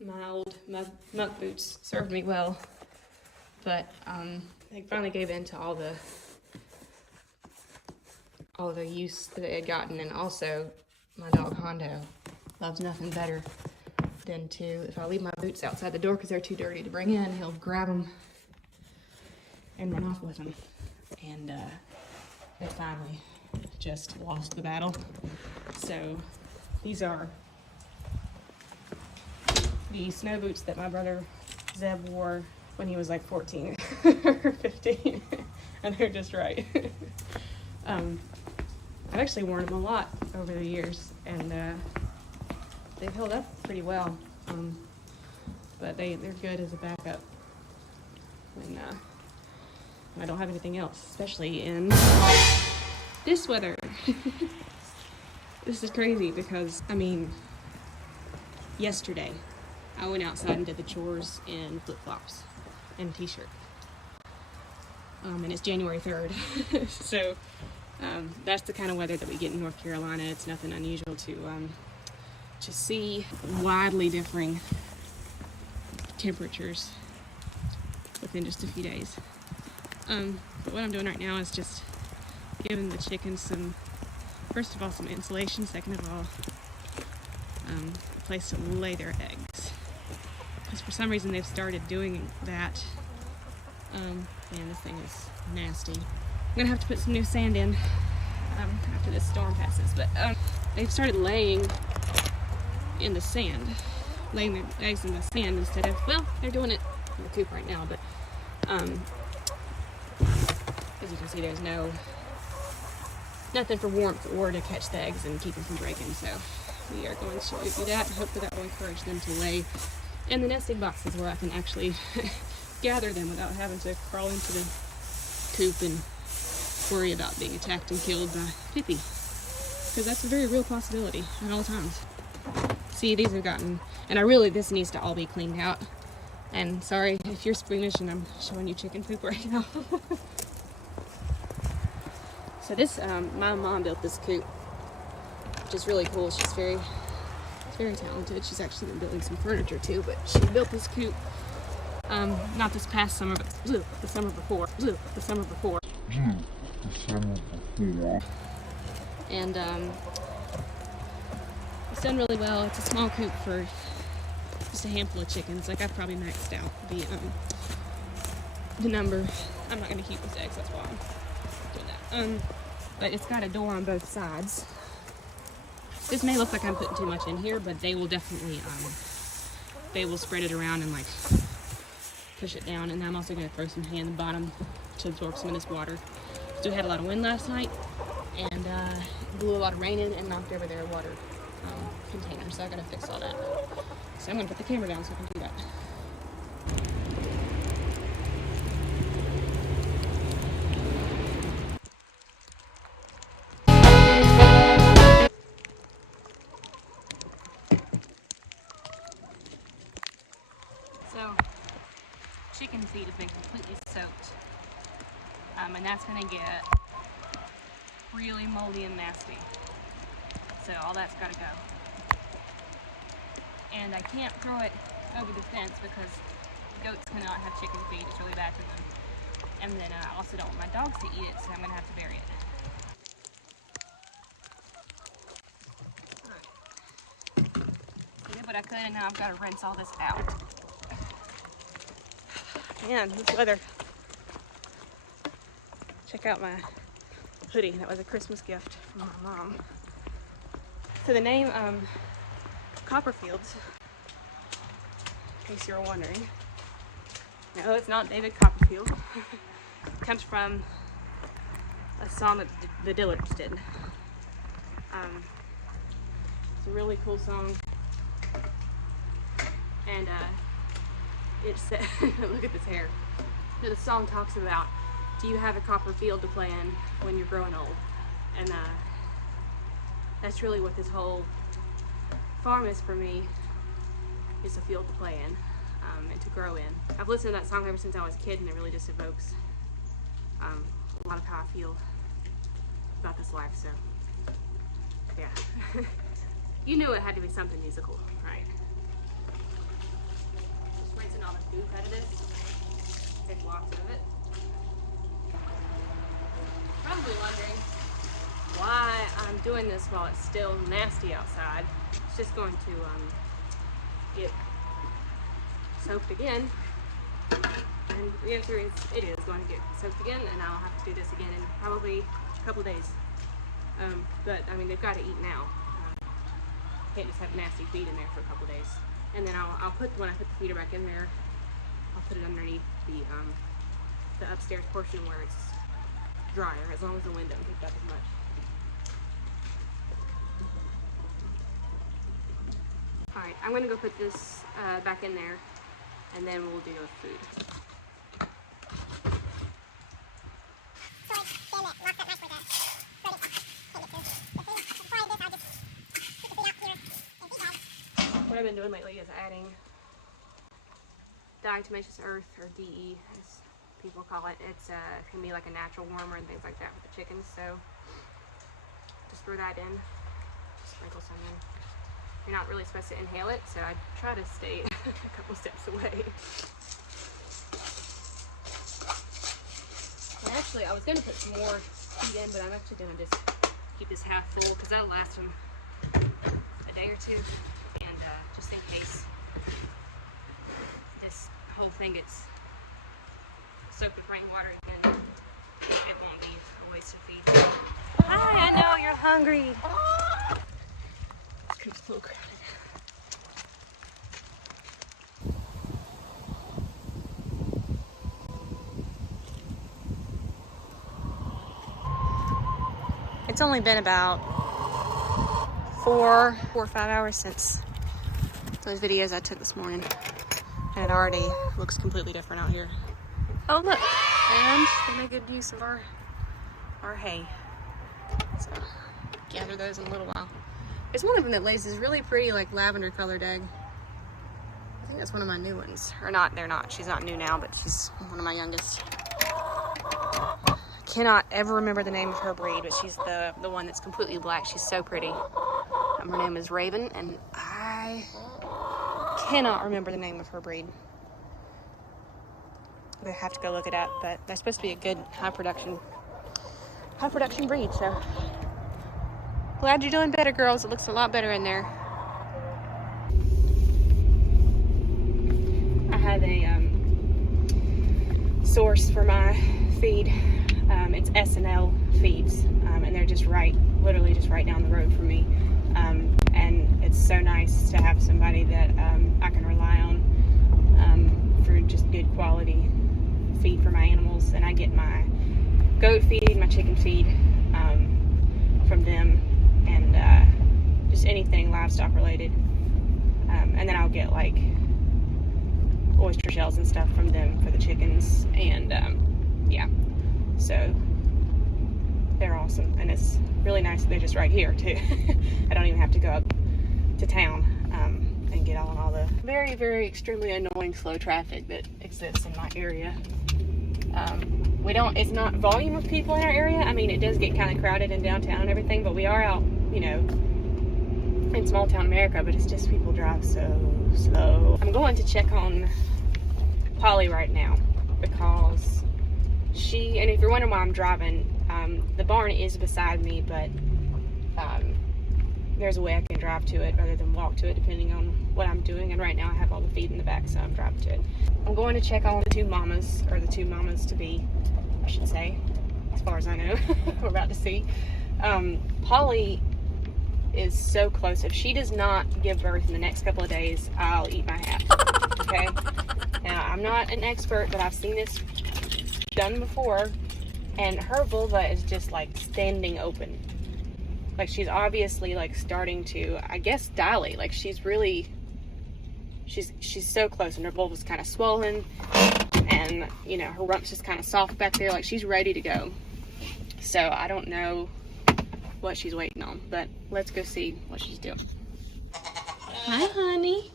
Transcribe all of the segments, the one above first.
My old muck boots served me well, but they finally gave in to all the use that they had gotten, and also my dog Hondo loves nothing better than to, if I leave my boots outside the door because they're too dirty to bring in, he'll grab them and run off with them. And they finally just lost the battle. So these are the snow boots that my brother Zeb wore when he was like 14 or 15, and they're just right. I've actually worn them a lot over the years, and they've held up pretty well, but they're good as a backup when I don't have anything else, especially in this weather. This is crazy because, I mean, yesterday I went outside and did the chores in flip-flops and a t-shirt, and it's January 3rd, so that's the kind of weather that we get in North Carolina. It's nothing unusual to see widely differing temperatures within just a few days. But what I'm doing right now is just giving the chickens some, first of all, some insulation, second of all, a place to lay their eggs. Because for some reason they've started doing that. Man, this thing is nasty. I'm gonna have to put some new sand in after this storm passes, but they've started laying in the sand, laying their eggs in the sand instead of, well, they're doing it in the coop right now, but as you can see, there's nothing for warmth or to catch the eggs and keep them from breaking, so we are going to do that, and hopefully that will encourage them to lay in the nesting boxes where I can actually gather them without having to crawl into the coop and worry about being attacked and killed by Pippi, because that's a very real possibility at all times. See, these have gotten, and this needs to all be cleaned out, and sorry if you're squeamish and I'm showing you chicken poop right now. So this, my mom built this coop, which is really cool. She's very talented. She's actually been building some furniture too, but she built this coop, not this past summer, but the summer before. And it's done really well. It's a small coop for just a handful of chickens. Like, I've probably maxed out the number. I'm not going to keep these eggs, that's why I'm doing that. But it's got a door on both sides. This may look like I'm putting too much in here, but they will definitely, they will spread it around and like push it down. And I'm also going to throw some hay in the bottom to absorb some of this water. So we had a lot of wind last night, and blew a lot of rain in and knocked over their water container, so I gotta fix all that. So I'm gonna put the camera down so I can do that. So, chicken feed have been completely soaked, and that's gonna get really moldy and nasty. So all that's got to go. And I can't throw it over the fence because goats cannot have chicken feed. It's really bad for them. And then I also don't want my dogs to eat it, so I'm going to have to bury it. Alright. I did what I could, and now I've got to rinse all this out. Man, this weather. Check out my hoodie. That was a Christmas gift from my mom. So the name Copperfields, in case you were wondering, no, it's not David Copperfield. It comes from a song that the Dillards did. It's a really cool song, and it said, look at this hair. So the song talks about, do you have a copper field to play in when you're growing old? And that's really what this whole farm is for me, is a field to play in, and to grow in. I've listened to that song ever since I was a kid, and it really just evokes a lot of how I feel about this life, so yeah. You knew it had to be something musical, right? goop out of this. Take lots of it. Probably wondering why I'm doing this while it's still nasty outside. It's just going to get soaked again. And the answer is it is going to get soaked again, and I'll have to do this again in probably a couple days. But I mean, they've got to eat now. Can't just have nasty feed in there for a couple days. And then I'll put, when I put the feeder back in there, I'll put it underneath the upstairs portion where it's drier, as long as the wind doesn't pick up as much. Alright, I'm gonna go put this back in there, and then we'll do the food. What I've been doing lately is adding diatomaceous earth, or DE as people call it. It's can be like a natural warmer and things like that with the chickens, so just throw that in, sprinkle some in. You're not really supposed to inhale it, so I try to stay a couple steps away. And actually, I was going to put some more feed in, but I'm actually going to just keep this half full because that'll last them a day or two. And just in case this whole thing gets soaked with rainwater again, it won't be a waste of feed. Hi, I know you're hungry. It's a little crowded. It's only been about 4 or 5 hours since those videos I took this morning, and it already looks completely different out here. Oh look, and they made good use of our hay. So gather those in a little while. There's one of them that lays this really pretty, like, lavender colored egg. I think that's one of my new ones. Or not, they're not. She's not new now, but she's one of my youngest. I cannot ever remember the name of her breed, but she's the one that's completely black. She's so pretty. Her name is Raven, and I cannot remember the name of her breed. I have to go look it up, but they're supposed to be a good high production breed, so glad you're doing better, girls. It looks a lot better in there. I have a source for my feed. It's S&L feeds, and they're just literally just right down the road from me. And it's so nice to have somebody that I can rely on for just good quality feed for my animals. And I get my goat feed, my chicken feed from them, and just anything livestock related. And then I'll get like oyster shells and stuff from them for the chickens, and yeah, so they're awesome, and it's really nice that they're just right here too. I don't even have to go up to town and get on all the very, very extremely annoying slow traffic that exists in my area. It's not volume of people in our area. I mean, it does get kind of crowded in downtown and everything, but we are out, you know, in small town America, but it's just people drive so slow. I'm going to check on Polly right now because and if you're wondering why I'm driving, the barn is beside me, but there's a way I can drive to it rather than walk to it, depending on what I'm doing. And right now I have all the feed in the back, so I'm driving to it. I'm going to check on the two mamas to be, I should say, as far as I know. We're about to see. Polly is so close. If she does not give birth in the next couple of days, I'll eat my hat. Okay? Now, I'm not an expert, but I've seen this done before, and her vulva is just like standing open. Like, she's obviously like starting to, I guess, dilate. Like, she's so close, and her vulva's kind of swollen, and you know, her rump's just kind of soft back there. Like, she's ready to go. So I don't know what she's waiting on, but let's go see what she's doing. Hi, honey.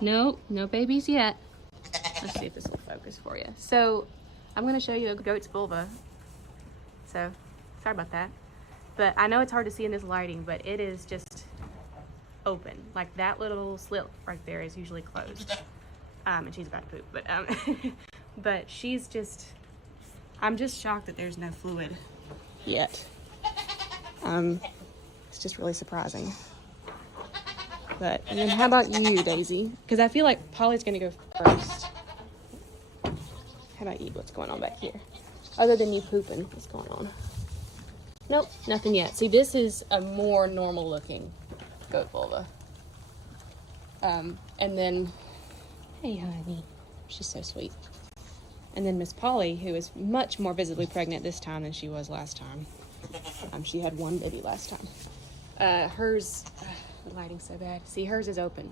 No babies yet. Let's see if this will focus for you. So I'm going to show you a goat's vulva. So sorry about that, but I know it's hard to see in this lighting, but it is just open. Like, that little slit right there is usually closed. and she's about to poop, but but she's just, I'm just shocked that there's no fluid yet. It's just really surprising. But, and then how about you, Daisy? Because I feel like Polly's gonna go first. How about you? What's going on back here? Other than you pooping, what's going on? Nope, nothing yet. See, this is a more normal looking goat vulva. And then, hey honey, she's so sweet. And then Miss Polly, who is much more visibly pregnant this time than she was last time. She had one baby last time. Hers, the lighting's so bad. See, hers is open.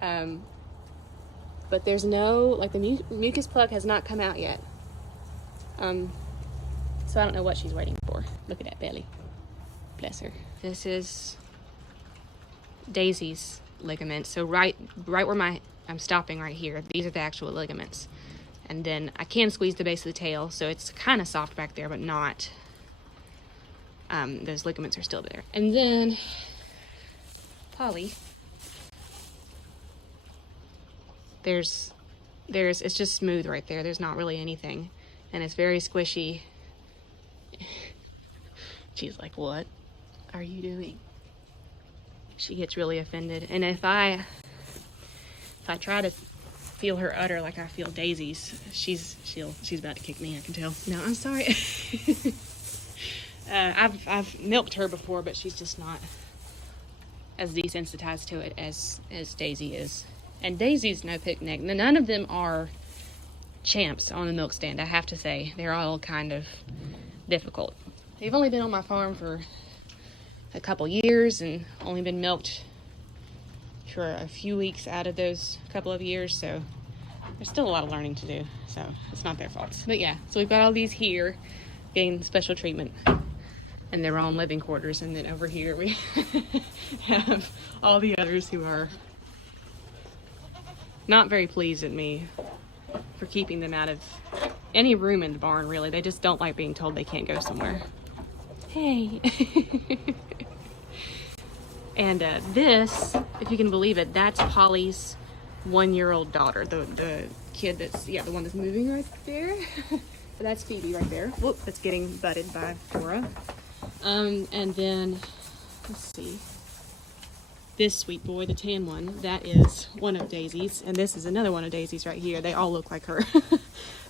But there's no, like the mucus plug has not come out yet. So I don't know what she's waiting for. Look at that belly. Bless her. This is Daisy's ligaments. So right where I'm stopping right here, these are the actual ligaments. And then I can squeeze the base of the tail, so it's kind of soft back there, but not, those ligaments are still there. And then Polly, it's just smooth right there. There's not really anything, and it's very squishy. She's like, what are you doing? She gets really offended. And if I try to feel her udder like I feel Daisy's, she's about to kick me, I can tell. No, I'm sorry. I've milked her before, but she's just not as desensitized to it as Daisy is. And Daisy's no picnic. None of them are champs on the milk stand, I have to say. They're all kind of difficult. They've only been on my farm for a couple years and only been milked for a few weeks out of those couple of years, so there's still a lot of learning to do, so it's not their fault. But yeah, so we've got all these here getting special treatment in their own living quarters, and then over here we have all the others who are not very pleased at me for keeping them out of any room in the barn, really. They just don't like being told they can't go somewhere. Hey. And this, if you can believe it, that's Polly's 1-year-old daughter, the kid that's, the one that's moving right there. That's Phoebe right there. Whoop, that's getting butted by Dora. And then, let's see, this sweet boy, the tan one, that is one of Daisy's, and this is another one of Daisy's right here. They all look like her.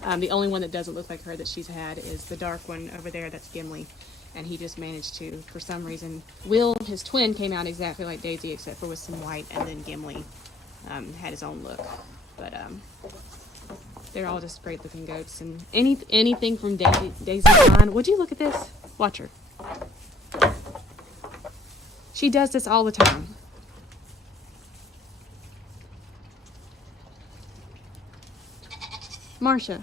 The only one that doesn't look like her that she's had is the dark one over there, that's Gimli. And he just managed to, for some reason, Will, his twin, came out exactly like Daisy, except for with some white, and then Gimli had his own look. But they're all just great looking goats. And anything from Daisy's line. Would you look at this? Watch her. She does this all the time. Marsha.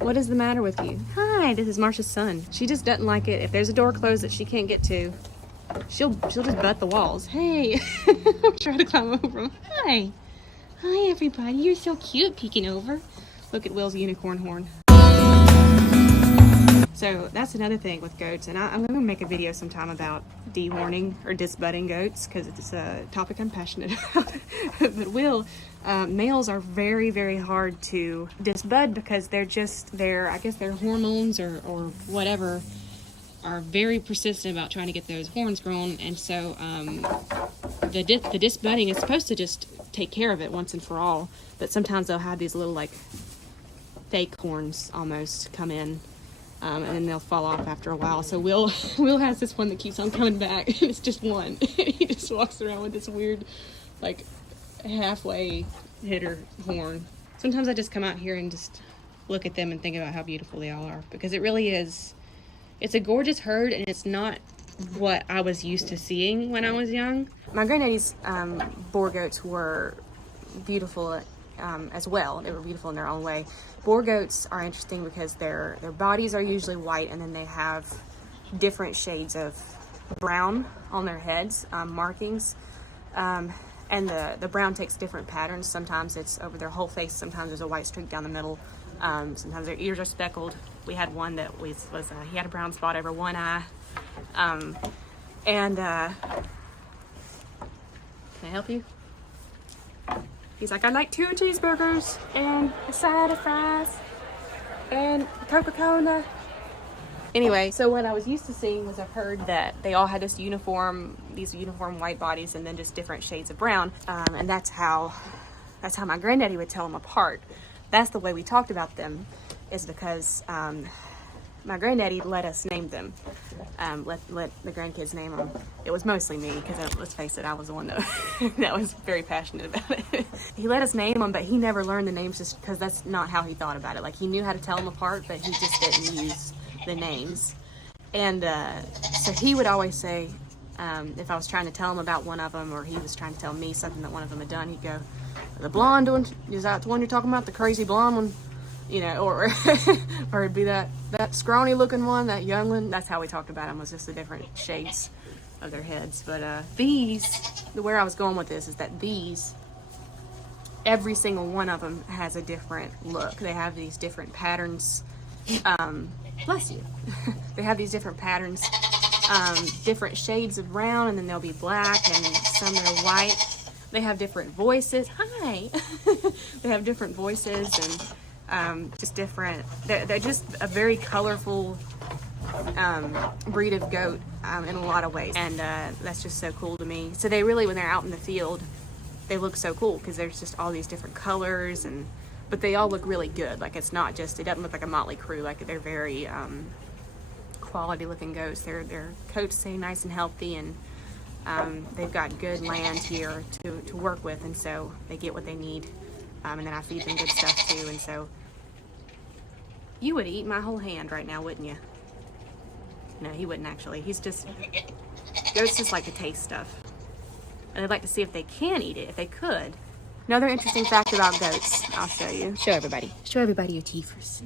What is the matter with you? Hi, this is Marsha's son. She just doesn't like it. If there's a door closed that she can't get to, she'll just butt the walls. Hey, I'm trying to climb over them. Hi. Hi, everybody. You're so cute peeking over. Look at Will's unicorn horn. So that's another thing with goats, and I'm going to make a video sometime about dehorning or disbudding goats, because it's a topic I'm passionate about. But males are very, very hard to disbud because I guess their hormones or whatever are very persistent about trying to get those horns grown, and so the disbudding is supposed to just take care of it once and for all, but sometimes they'll have these little like fake horns almost come in. And then they'll fall off after a while. So Will has this one that keeps on coming back, and it's just one. He just walks around with this weird, like, halfway hitter horn. Sometimes I just come out here and just look at them and think about how beautiful they all are, because it really is. It's a gorgeous herd, and it's not what I was used to seeing when I was young. My granddaddy's Boer goats were beautiful as well. They were beautiful in their own way. Boer goats are interesting because their bodies are usually white, and then they have different shades of brown on their heads, markings, and the brown takes different patterns. Sometimes it's over their whole face, sometimes there's a white streak down the middle, sometimes their ears are speckled. We had one that he had a brown spot over one eye, can I help you? He's like, I'd like 2 cheeseburgers and a side of fries and Coca-Cola. Anyway, so what I was used to seeing was I've heard that they all had these uniform white bodies and then just different shades of brown. And that's how my granddaddy would tell them apart. That's the way we talked about them, is because my granddaddy let us name them. Let the grandkids name them. It was mostly me, because let's face it, I was the one that was very passionate about it. He let us name them, but he never learned the names just because that's not how he thought about it. Like, he knew how to tell them apart, but he just didn't use the names. And so he would always say, if I was trying to tell him about one of them, or he was trying to tell me something that one of them had done, he'd go, the blonde one, is that the one you're talking about? The crazy blonde one? You know, or it'd be that scrawny looking one, that young one. That's how we talked about them, was just the different shades of their heads. But where I was going with this is that every single one of them has a different look. They have these different patterns. Bless you. They have these different patterns, different shades of brown, and then they'll be black, and some that are white. They have different voices. Hi. They have different voices, and just different. They're just a very colorful breed of goat in a lot of ways, and that's just so cool to me. So they really, when they're out in the field, they look so cool because there's just all these different colors, but they all look really good. Like, it's not just, it doesn't look like a motley crew. Like, they're very quality looking goats. Their coats stay nice and healthy, and they've got good land here to work with, and so they get what they need. And then I feed them good stuff too, and so you would eat my whole hand right now, wouldn't you? No, he wouldn't actually. Goats just like to taste stuff. And they'd like to see if they can eat it, if they could. Another interesting fact about goats, I'll show you. Show everybody. Show everybody your teeth first.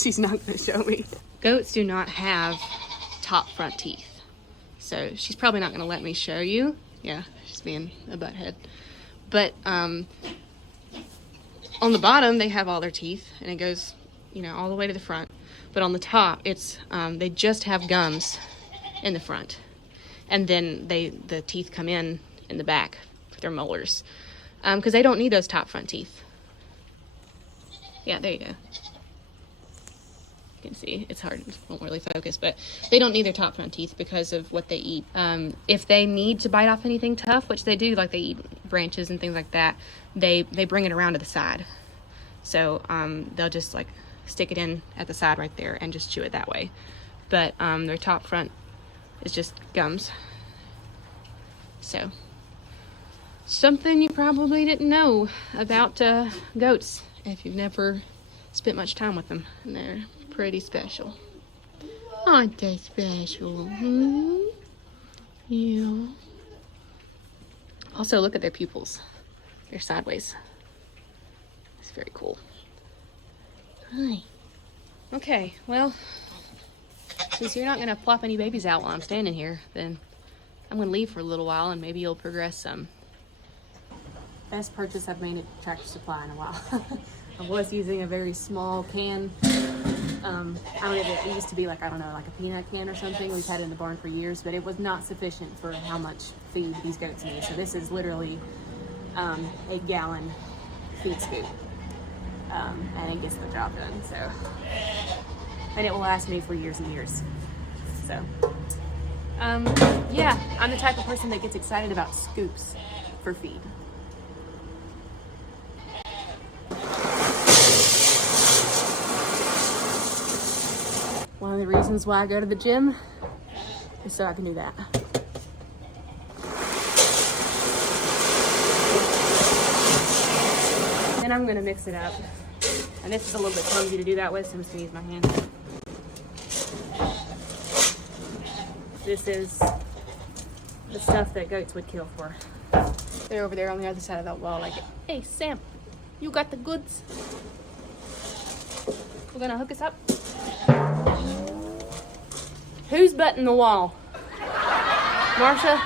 She's not going to show me. Goats do not have top front teeth. So she's probably not going to let me show you. Yeah, she's being a butthead. But on the bottom, they have all their teeth, and it goes, all the way to the front. But on the top, it's they just have gums in the front. And then the teeth come in the back for their molars. Because they don't need those top front teeth. Yeah, there you go. You can see, it's hard, it won't really focus, but they don't need their top front teeth because of what they eat. If they need to bite off anything tough, which they do, like they eat branches and things like that, they bring it around to the side. So they'll just like stick it in at the side right there and just chew it that way. But their top front is just gums. So something you probably didn't know about goats if you've never spent much time with them. And they're pretty special. Aren't they special? Yeah. Also, look at their pupils. They're sideways. It's very cool. Hi. Okay, well, since you're not going to plop any babies out while I'm standing here, then I'm going to leave for a little while and maybe you'll progress some. Best purchase I've made at Tractor Supply in a while. I was using a very small can. It used to be like, I don't know, like a peanut can or something. We've had it in the barn for years, but it was not sufficient for how much feed these goats need. So this is literally a gallon feed scoop. And it gets the job done. So, and it will last me for years and years. So, yeah, I'm the type of person that gets excited about scoops for feed. One of the reasons why I go to the gym is so I can do that. Then I'm gonna mix it up. And this is a little bit clumsy to do that with, so I'm just gonna use my hand. This is the stuff that goats would kill for. They're over there on the other side of that wall like, hey Sam, you got the goods? We're gonna hook us up. Who's butting the wall? Marsha?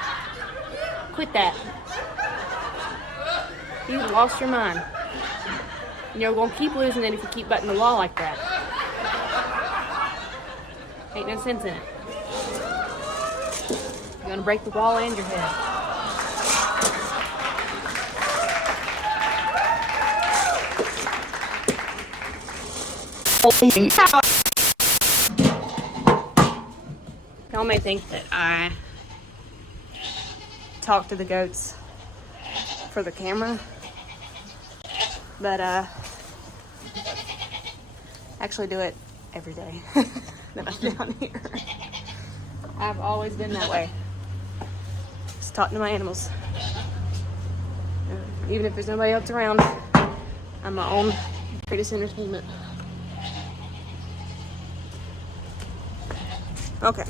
Quit that. You've lost your mind. And you're gonna keep losing it if you keep butting the wall like that. Ain't no sense in it. You're gonna break the wall and your head. Y'all may think that I talk to the goats for the camera, but actually do it every day that I'm down here. I've always been that way. Just talking to my animals. Even if there's nobody else around, I'm my own greatest entertainment. Okay.